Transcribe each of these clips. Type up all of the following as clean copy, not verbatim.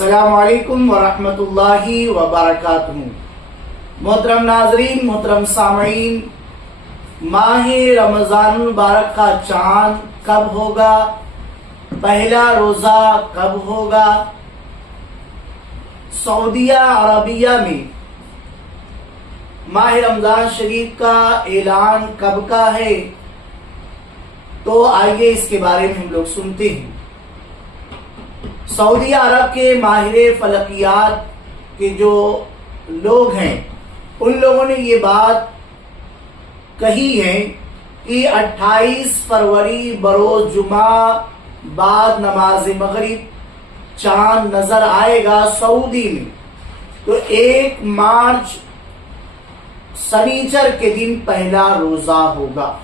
अस्सलामु अलैकुम वरहमतुल्लाहि वबरकातुहू। मोहतरम नाजरीन, मोहतरम सामईन, माह रमजान मुबारक का चांद कब होगा, पहला रोजा कब होगा, सऊदिया अरबिया में माह रमजान शरीफ का ऐलान कब का है, तो आइए इसके बारे में हम लोग सुनते हैं। सऊदी अरब के माहिर फलकियात के जो लोग हैं उन लोगों ने ये बात कही है कि 28 फरवरी बरोज जुमा बाद नमाज मगरिब चांद नजर आएगा सऊदी में। तो 1 मार्च शनिचर के दिन पहला रोजा होगा,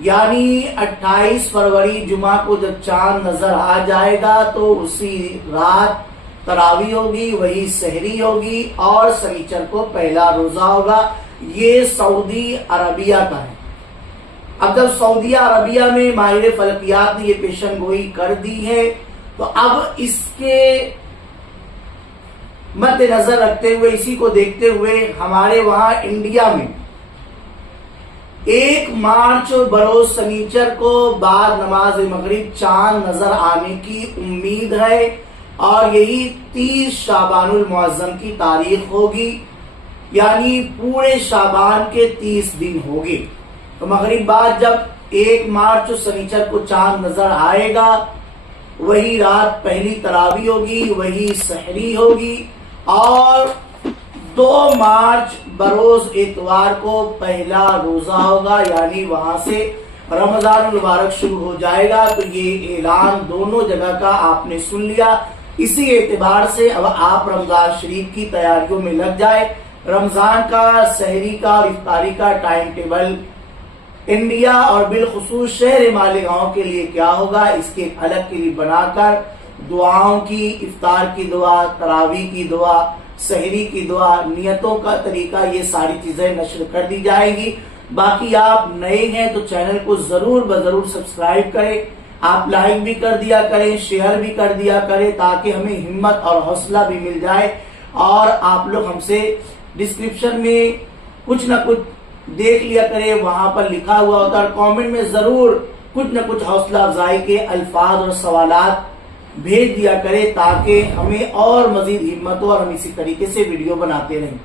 यानी 28 फरवरी जुमा को जब चांद नजर आ जाएगा तो उसी रात तरावी होगी, वही सहरी होगी और शनिचर को पहला रोजा होगा। ये सऊदी अरबिया का है। अब जब सऊदी अरबिया में माहिर फलकियात ने ये पेशन गोई कर दी है, तो अब इसके मद्देनजर रखते हुए, इसी को देखते हुए हमारे वहां इंडिया में 1 मार्च बरोज शनिचर को बाद नमाज मगरिब चांद नजर आने की उम्मीद है और यही 30 शाबानुल मुअज्जम की तारीख होगी, यानी पूरे शाबान के 30 दिन होंगे। तो मगरिब बाद जब 1 मार्च शनिचर को चांद नजर आएगा, वही रात पहली तरावी होगी, वही सहरी होगी और 2 मार्च बरोज इतवार को पहला रोजा होगा, यानी वहां से रमजान मुबारक शुरू हो जाएगा। तो ये ऐलान दोनों जगह का आपने सुन लिया। इसी एतबार से अब आप रमजान शरीफ की तैयारियों में लग जाए। रमजान का, सहरी का और इफ्तारी का टाइम टेबल इंडिया और बिलखुसूस शहर मालेगांव के लिए क्या होगा, इसके एक अलग क्लिप बनाकर दुआओं की, इफ्तार की दुआ, तरावी की दुआ, सहरी की दुआ, नियतों का तरीका, ये सारी चीजें नश्र कर दी जाएगी। बाकी आप नए हैं तो चैनल को जरूर बजरूर सब्सक्राइब करें। आप लाइक भी कर दिया करें, शेयर भी कर दिया करें, ताकि हमें हिम्मत और हौसला भी मिल जाए। और आप लोग हमसे डिस्क्रिप्शन में कुछ ना कुछ देख लिया करें, वहां पर लिखा हुआ होता है। कमेंट में जरूर कुछ न कुछ हौसला अफजाई के अल्फाज और सवालात भेज दिया करें, ताकि हमें और मजीद हिम्मत हो और हम इसी तरीके से वीडियो बनाते रहें।